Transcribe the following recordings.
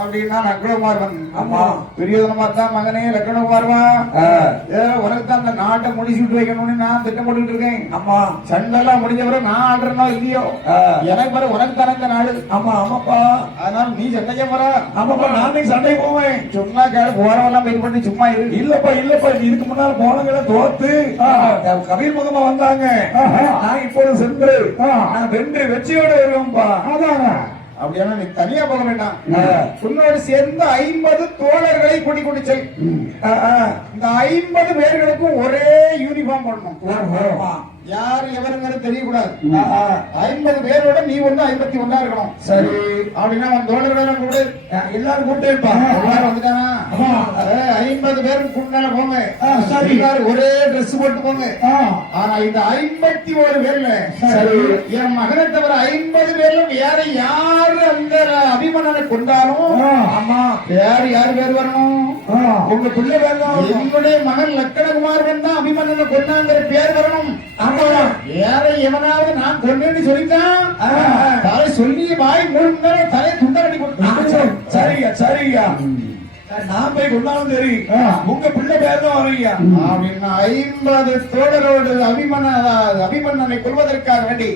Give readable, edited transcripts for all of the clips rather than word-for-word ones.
அப்படின்னா லக்னகுமாரன். ஆமா, துரியோதனமார் தான் மகனே லக்னகுமாரமா, உனக்கு தான் அந்த நாட்டை முடிச்சு விட்டு வைக்கணும்னு நான் திட்டம் போட்டுட்டு இருக்கேன். ஆமா, சண்டெல்லாம் முடிஞ்சவரை நான் ஆடுறனோ இல்லையோ, எனக்கு வர உனக்கு தானே இந்த நாடு. ஆமா ஆமாப்பா, அதனால நீ சண்டைக்கு வர. ஆமாப்பா, நானே சண்டை போவேன். சும்மா கேளு, போறவெல்லாம் வெயிட் பண்ணி சும்மா இரு. இல்லப்பா இல்லப்பா, இதுக்கு முன்னால போனவங்களை தோத்து கபீர் முகமா வந்தாங்க. நான் இப்போது சென்று நான் வென்று வெற்றியோட வருவேன்பா. அதாங்க, அப்படியான நீ தனியா போக வேண்டாம், உன்னோடு சேர்ந்து 50 தோழர்களை கூட்டி கொண்டு செல். இந்த 50 பேர்களுக்கும் ஒரே யூனிஃபார்ம் போடணும். யார் எவருங்கிறது தெரியக்கூடாது. 50 பேரோட நீ ஒண்ணு 51 இருக்கணும். சரி, அப்படின்னா அவன் தோழர்கள் கூட எல்லாரும் கூட்டே எல்லாரும் வந்துட்டானா? 50 பேருக்கு கூட்டால போங்க. எல்லாரும் ஒரே ட்ரெஸ் போட்டு போங்க. ஆனா இந்த 51 பேர்ல என் மகனை தவிர 50 பேர்ல வேற யாரு அந்த அபிமன்னனை கொண்டாலும், ஆமா, வேற யாரு பேர் வரணும்? உங்க பிள்ளை பேர் தான். என்னுடைய மகன் லக்னகுமாரன் தான் அபிமன்னனை கொண்டாங்கிற பேர் வரணும். வேற எவனாவது நான் கொண்டேன்னு சொல்லிட்டான், தலை சொல்லி வாய் மூணு தலை துண்டை கட்டி கொடுத்து. சரியா சரியா, நான் போய் கொண்டாலும் சரி, உங்க பிள்ளை பேர் தான் வருவீங்க அப்படின்னா 50 தோழரோடு அபிமன்னனை கொள்வதற்காக வேண்டி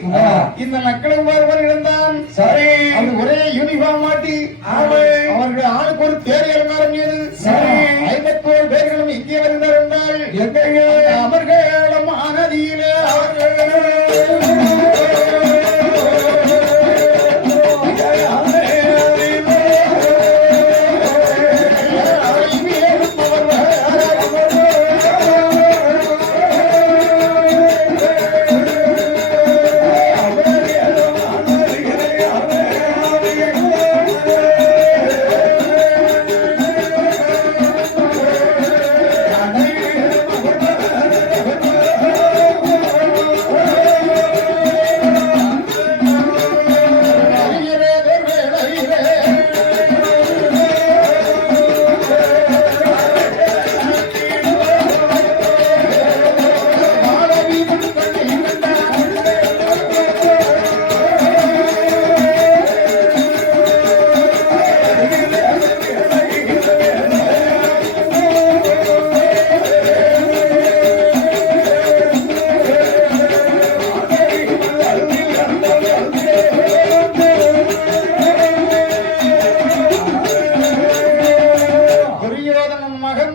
இந்த லக்னகுமாரன் இருந்தான். சரி, அது ஒரே யூனிஃபார்ம் மாட்டி அவர்கள் ஆளுக்கு ஒரு தேர் அலங்காரம் செய்து 51 பேர்களும் இங்கே வருகிறார் என்றால் எங்கே அவர்களும் அநதியிலே அவர்கள்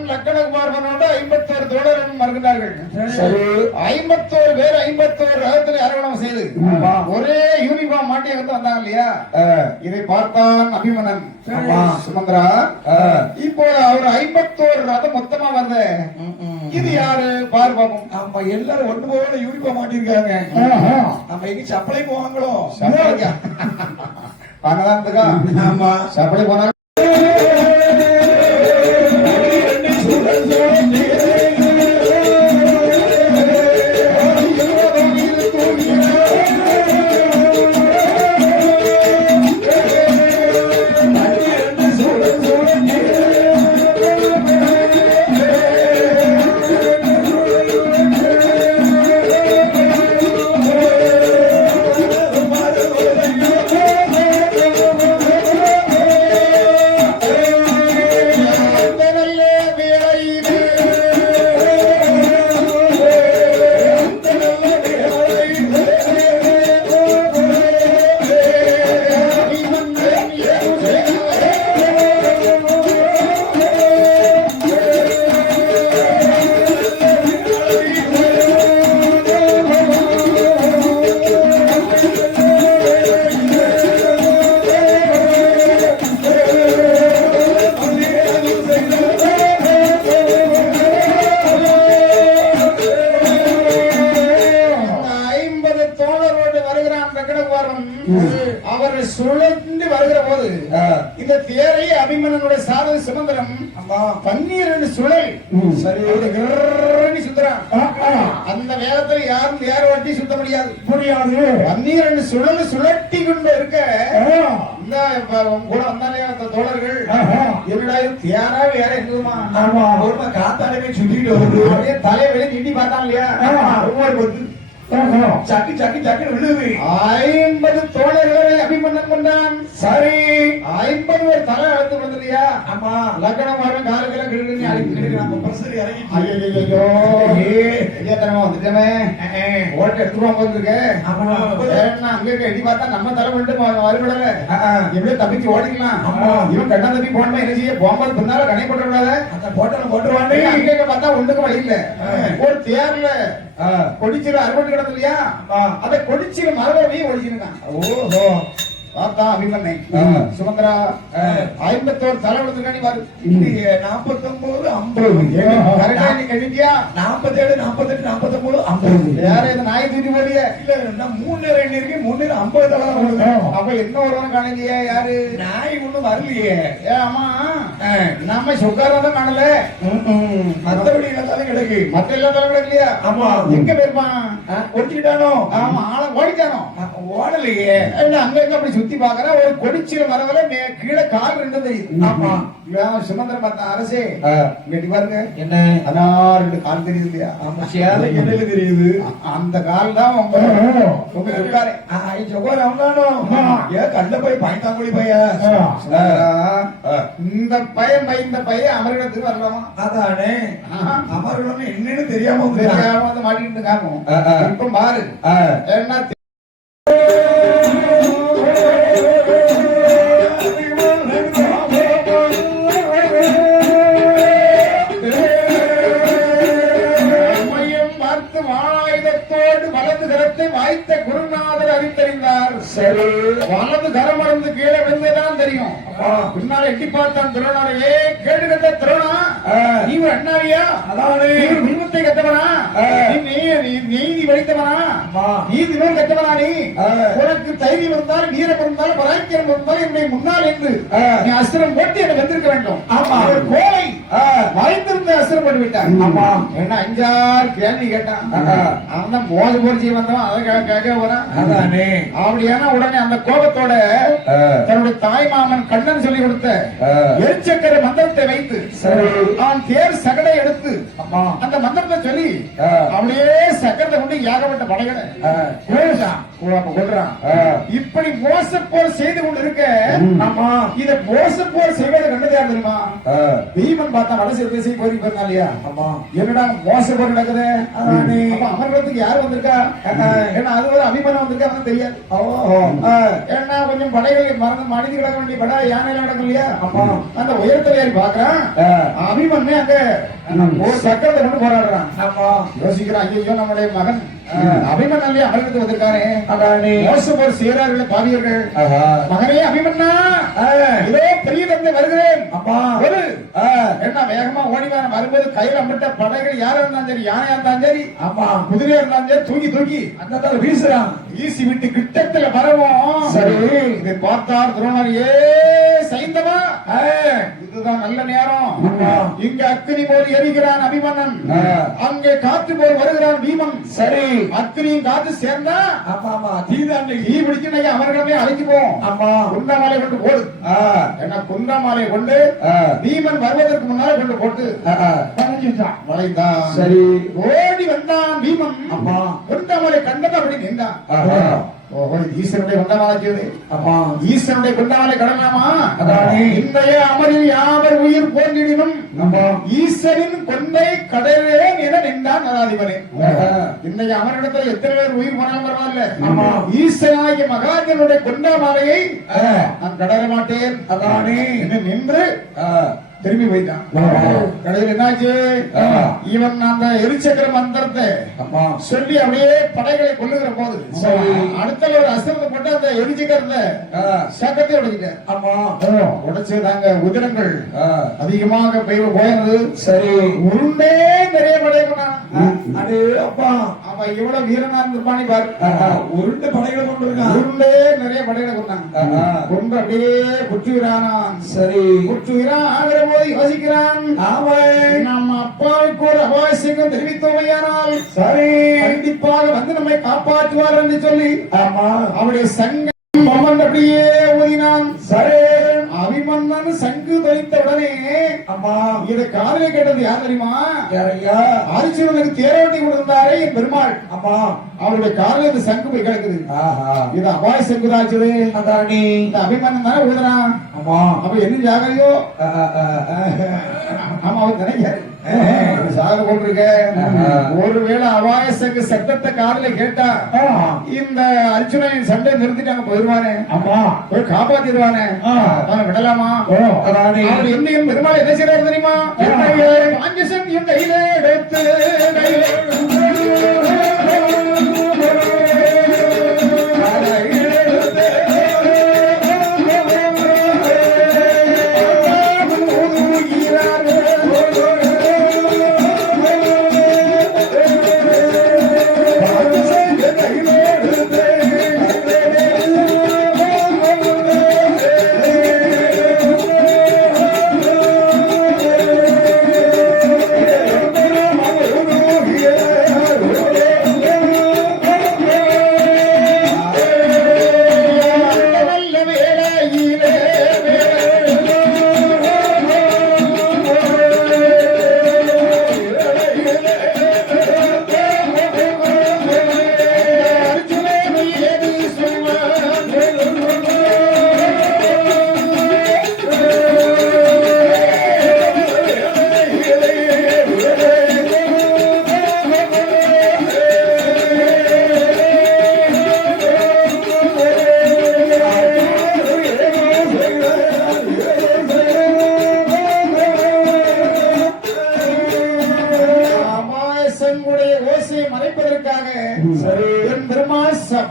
லக்னகுமாரனோடு 51 தோழரும் வருகிறார்கள். 51 பேர் 51 ரகத்தில் அரவணம் செய்து ஒரே யூனிஃபார்ம் மாட்டி வந்து வந்தாங்க இல்லையா? இதை பார்த்தான் அபிமன்னன். சுமந்திரா, இப்போ அவர் 51 ரதம் மொத்தமா வருது, இது யாரு பாரு பாப்போம். நம்ம எல்லாரும் ஒண்ணு போல யூனிஃபார்ம் மாட்டிருக்காங்க. நம்ம எங்க சப்ளை போவாங்களோ? பணதானத்துக்கா? ஆமா, சப்ளை போனாலும் அவர்கள் சுழந்து வருகிற போது இந்த தேரை அபிமன்னனுடைய சாரதி சுமந்திரம் 12 சுழல் சுத்துறான். அந்த வேகத்தில் யாரும் வேற வட்டி சுத்த முடியாது. 12 சுழல் சுழட்டி கொண்டு இருக்க இந்த கூட வந்தாலே அந்த தோழர்கள் என்னடா தேரா வேற எங்குமா காத்தாலே சுத்திட்டு வருது, அப்படியே தலையை வெளியே நீட்டி பார்த்தான் இல்லையா? சக்கி சக்கி சக்கி விழுது. 50 தோழர்களை அபிமன்னன் கொண்டான். சரி, 50 பேர் தலை அழுத்து ஆமா லக்கணம் வரும் காலுக்கெல்லாம் கிடுக்கிட்டு அடிக்கிறாங்க. பஸ்ஸில் இறங்கி ஐயோ ஐயாத்தனமா வந்துட்டமே ஓட்ட எடுத்துருவான் போட்டுருக்கு. அங்க எடி பார்த்தா நம்ம தலை விட்டு வருவிடல எப்படியோ தப்பிச்சு ஓடிக்கலாம். இவன் கண்ணா தப்பி போனோம் என்ன செய்ய போகும்போது பின்னால கணை போட்ட கூடாது. அந்த போட்டல போட்டுருவாங்க. அங்க பார்த்தா ஒண்ணுக்கு வழி இல்ல. ஒரு தேர்ல கொடிச்சில அறுபட்டு கிடந்து இல்லையா அந்த கொடிச்சில மரபையும் ஒழிச்சுருக்கான். ஓஹோ பார்த்தா அபிமன்னை சுமந்திரா 51 தலை விழுந்துருக்கானி பாரு. 49 50 கரெக்டா நீ கழிஞ்சியா 47 48 49 50 வேற எது நாய் தூக்கி போலியே இல்ல 3 நேரம் எண்ணி இருக்கு 3 நேரம் 50 தலை விழுது. அப்ப என்ன ஒருவன் காணலையே யாரு நாய் ஒண்ணும் வரலையே. ஆமா நம்ம சொக்காரதான் காணல. மத்தபடி எல்லாத்தாலும் கிடக்கு. மத்த எல்லா தலை கிடக்கலையா? ஆமா எங்க போயிருப்பான்? ஒடிச்சுக்கிட்டானோ? ஆமா ஆளை ஓடிட்டானோ? ஓடலையே. அங்க எங்க அப்படி சுத்தி பாக்குற ஒரு கொடிச்சில வரவல கீழே கால் ரெண்டு தெரியுது. ஆமா சுமந்திரம் பார்த்தா அரசே இங்க பாருங்க என்ன அதான் 2 கால் தெரியுது இல்லையா? ஆமா சேலை என்னல தெரியுது. அந்த கால் தான் உங்க இருக்காரு. ஜோகர் அவனானோ ஏ கண்ட போய் பாய்த்தாங்குடி பைய இந்த பையன் இந்த பையன் அமர்கிடத்துக்கு வரலாமா? அதானே அமர்கிடம் என்னன்னு தெரியாம மாட்டிட்டு காணும். இப்ப பாரு என்ன வாய்த்த குருநாதர் அறிந்தறிந்தார். சரி வலது கரம் மறந்து கீழே விழுந்துதான் தெரியும். பின்னால எட்டி பார்த்தான் துரோணரே. கேடு கட்ட துரோணா நீ ஒரு அண்ணாவியா? அதாவது வில்வத்தை கத்தவனா? நீதி வைத்தவனா? நீதி நூல் கத்தவனா? நீ உனக்கு தைரியம் இருந்தால் வீரம் இருந்தால் பராக்கிரம் இருந்தால் என்னை முன்னால் என்று நீ அஸ்திரம் போட்டு என்னை வந்திருக்க வேண்டும். ஆமா கோலை வாய்த்திருந்த அஸ்திரம் போட்டு விட்டான். ஆமா என்ன 5-6 கேள்வி கேட்டான். அவன் மோத போர்ச்சி வந்தவன் அதானே அப்படியான உடனே அந்த கோபத்தோட தன்னுடைய தாய் மாமன் கண்ணன் சொல்லி கொடுத்த எரிச்சக்கர மந்திரத்தை வைத்து அவன் தேர் சகடை எடுத்து அந்த மந்திரத்தை சொல்லி அப்படியே சக்கரத்தை கொண்டு யாகப்பட்ட படைகளை கொள்றான். இப்படி மோச போர் செய்து கொண்டு இருக்க இத மோச போர் செய்வதை கண்டது யார் தெரியுமா? பீமன் பார்த்தா மனசு பேசி போய் போயிருந்தா இல்லையா? என்னடா மோச போர் நடக்குது. அமர்றதுக்கு யாரு வந்திருக்கா? ஏன்னா அது ஒரு அபிமானம் வந்திருக்காங்க தெரியாது. ஏன்னா கொஞ்சம் படைகள் மறந்து மடிந்து கிடக்க வேண்டிய படா யானையில நடக்கும் இல்லையா? அந்த உயரத்துல ஏறி பாக்குறான். அபிமன்னே அங்க ஒரு சக்கரத்தை கொண்டு போராடுறான். யோசிக்கிறான் ஐயோ நம்முடைய மகன் அபிமன்னாலே அமர்ந்து வந்திருக்கானே. மோசப்போர் செய்கிறார்கள் பாவியர்கள். மகனே அபிமன்னா இதோ பெரிய தந்தை வருகிறேன். ஒரு என்ன வேகமா ஓடிவான வரும்போது கையில அம்பிட்ட படைகள் யாரா இருந்தாலும் சரி யானையா இருந்தாலும் சரி குதிரையா இருந்தாலும் சரி தூக்கி தூக்கி அந்த வீசுறான். வீசி விட்டு கிட்டத்துல வரவும் சரி இதை பார்த்தார் துரோணர். ஏ சைந்தவா இதுதான் நல்ல நேரம். இங்க அக்னி போல் எரிகிறான் அபிமன்னன். அங்கே காத்து போல் வருகிறான் பீமன். சரி அக்னியும் காத்து சேர்ந்தா தீ பிடிச்சு அவர்களை அழைத்து போவோம். குண்டமாலை கொண்டு போடு. ஏன்னா குண்டமாலை கொண்டு பீமன் வருவதற்கு முன்னால கொண்டு போட்டு வளைந்தான். சரி ஓடி வந்தான் பீமன். குண்டமாலை கண்டது அப்படி நின்றான். ஈஸ்வரனுடைய கொண்டமாலை ஈஸ்வரனுடைய கொண்டமாலை கடலாமா? இன்றைய அமரில் யாவர் உயிர் போன்றினும் ஈஸ்வரின் கொண்டை கடலேன் என நின்றான் நராதிபனே. இன்றைய அமரிடத்தில் எத்தனை பேர் உயிர் போனாலும் பரவாயில்ல, ஈஸ்வரனாகிய மகாஜனுடைய கொண்டமாலையை நான் கடல மாட்டேன் அதானே நின்று திரும்பி போயிட்டான். கடையில் என்னாச்சு? இவன் அந்த எரிச்சக்கர மந்திரத்தை சொல்லி அப்படியே படைகளை கொள்ளுகிற போது அடுத்த ஒரு அஸ்திரத்தை போட்டு அந்த எரிச்சக்கரத்தை சக்கத்தை உடைச்சிட்டார். உடைச்சதாங்க உதிரங்கள் அதிகமாக போயினது. சரி உருண்டே நிறைய படை கொண்டான். அது அப்பா அவன் எவ்வளவு வீரனா இருந்திருப்பானி பாரு. உருண்டு படைகளை கொண்டு இருக்கான். உருண்டே நிறைய படைகளை கொண்டான். கொண்டு அப்படியே குற்றுகிறானான். சரி குற்றுகிறான் ஆகிற போது யோசிக்கிறான். அவன் நம்ம அப்பாவுக்கு ஒரு அபாயசம் தெரிவித்தோமையானால் சரி கண்டிப்பாக வந்து நம்மை காப்பாற்றுவார் என்று சொல்லி அவருடைய சங்கம் அப்படியே ஊதினான். சரி அபிமன்னன் சங்கு தொலைத்த உடனே இதை காதலை கேட்டது யார் தெரியுமா? அரிச்சுவனுக்கு தேரோட்டி கொடுத்தாரே என் பெருமாள். அவருடைய காதல இந்த சங்கு போய் கிடக்குது. இது அபாய சங்குதாச்சு. இந்த அபிமன்னன் தானே ஊதுறான். ஆமா அப்ப என்ன ஜாகரையோ ஆமா அவர் நினைக்காரு சாக போட்டிருக்க ஒருவேளை அபாயசக்கு சத்தத்தை காதுல கேட்டா இந்த அர்ஜுனன் சண்டை நிறுத்திட்டாங்க போயிருவானே போய் காப்பாத்திடுவானே அவனை விடலாமா அவர் என்னையும் பெருமாள் என்ன செய்யறாரு தெரியுமா பாஞ்சசன் என் கையில எடுத்து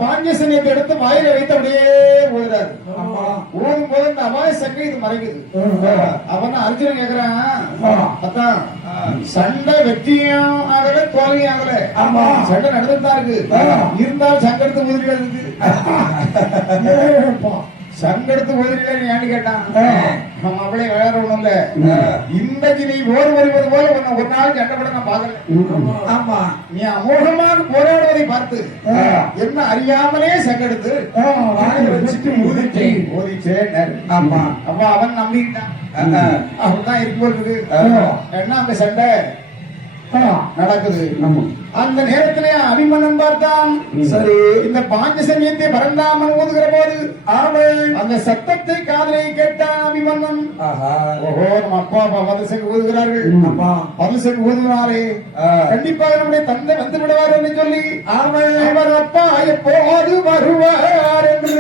பாஞ்சசனியத்தை எடுத்து வாயில வைத்து அப்படியே ஊதுறாரு. ஊதும் போது இந்த அபாய சக்கை இது மறைக்குது. அவன் அர்ஜுனன் கேக்குறான், அத்தான் சண்டை வெற்றியும் ஆகல தோல்வியும் ஆகல, சண்டை நடந்துட்டு தான் இருக்கு, இருந்தாலும் சங்கடத்தை ஊதிட்டு சங்கடத்து உதவியில ஏன்னு கேட்டான். நம்ம அவளே வேற ஒண்ணும் இல்ல, இன்றைக்கு நீ போர் வருவது போல உன்னை ஒரு நாள் சண்டைப்பட நான் பாக்கல. ஆமா, நீ அமோகமாக போராடுவதை பார்த்து என்ன அறியாமலே சங்கெடுத்து ஊதிச்சேன். ஆமா, அப்ப அவன் நம்பிக்கிட்டான். அவன்தான் இருக்கும்போது என்ன அந்த சண்டை நடக்குது. அந்த நேரத்திலே அபிமன்னன் பார்த்தான். சரி, இந்த பாஞ்சசன்யத்தை பரந்தாமன் ஊதுகிற போது அந்த சத்தத்தை காதலை கேட்டான் அபிமன்னன். ஓஹோ, நம்ம அப்பா அப்பா மதசங்க ஊதுகிறார்கள், மதசங்க ஊதுகிறாரே, கண்டிப்பாக நம்முடைய தந்தை வந்து விடுவார் என்று சொல்லி அவர் அப்பா எப்போது வருவார் என்று